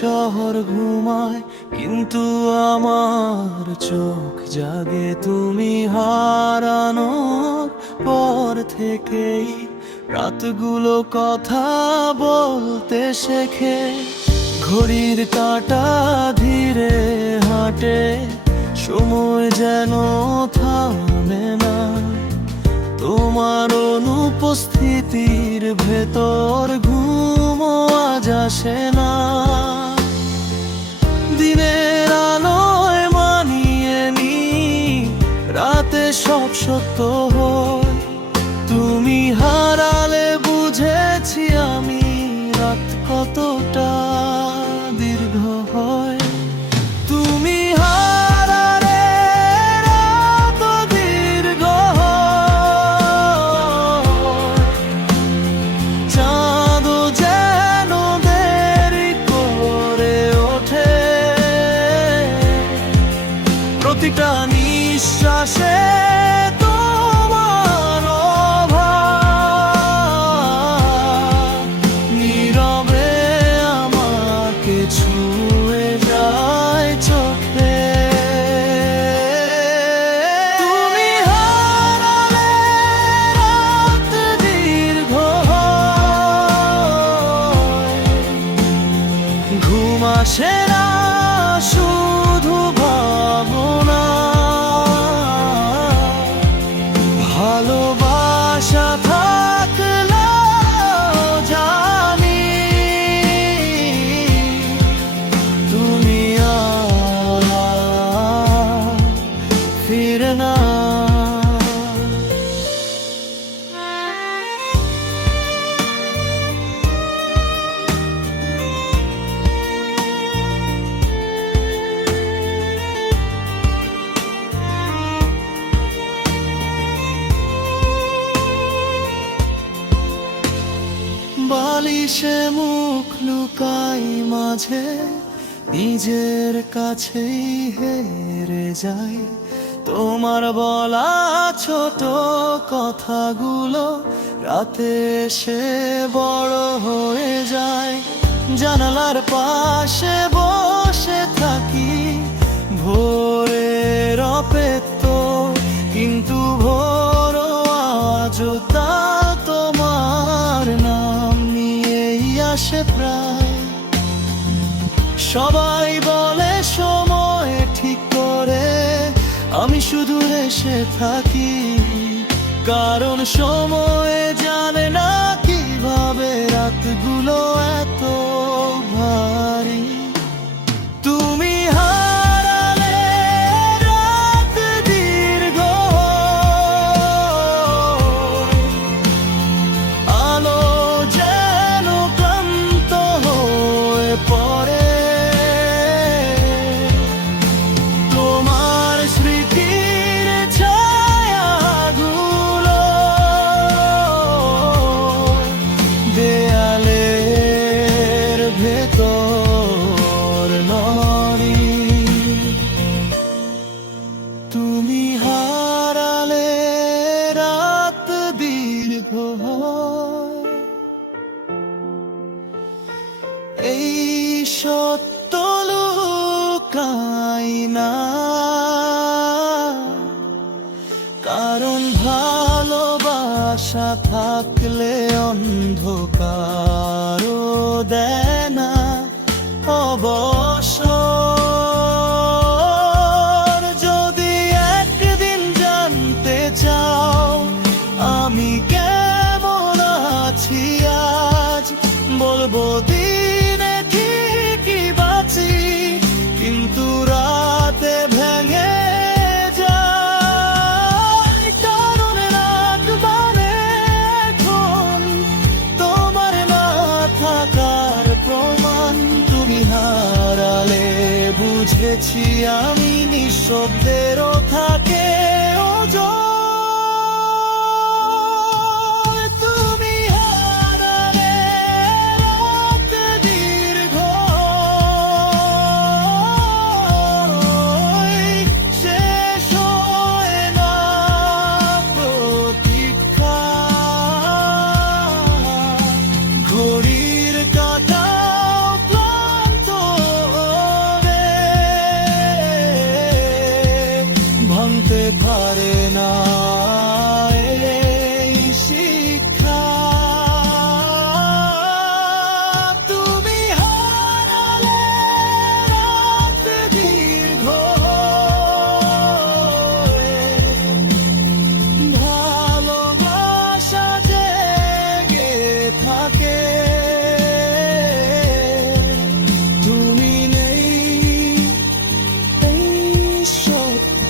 শহর ঘুমায়, কিন্তু আমার চোখ জাগে তুমি হারানোর পর থেকেই। রাতগুলো কথা বলতে শেখে, ঘড়ির কাটা ধীরে হাঁটে, সময় যেন থামে না। তোমার অনুপস্থিতির ভেতর ঘুমো আজ আসে না। রাতে সব সত্য হয়। তুমি হারালে বুঝেছি আমি রাত কতটা। বালিশে মুখ লুকাই মাঝে নিজের কাছেই হেরে যাই। তোমার বলা ছোট কথাগুলো রাতে সে বড় হয়ে যায়। জানালার পাশে বসে থাকি, ভোরের অপেত্য সবাই বলে সময় ঠিক করে। আমি শুধু এসে থাকি। কারণ সময়ে জানে না কীভাবে রাতগুলো এত না। কারণ ভালোবাসা থাকলে অন্ধকারও দেয়। বুঝেছি আমি নিঃশব্দেরও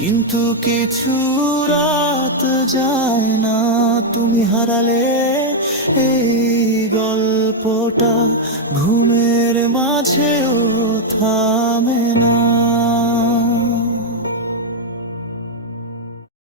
কিন্তু কিছু রাত যায় না। তুমি হারালে এই গল্পটা ঘুমের মাঝেও থামে না।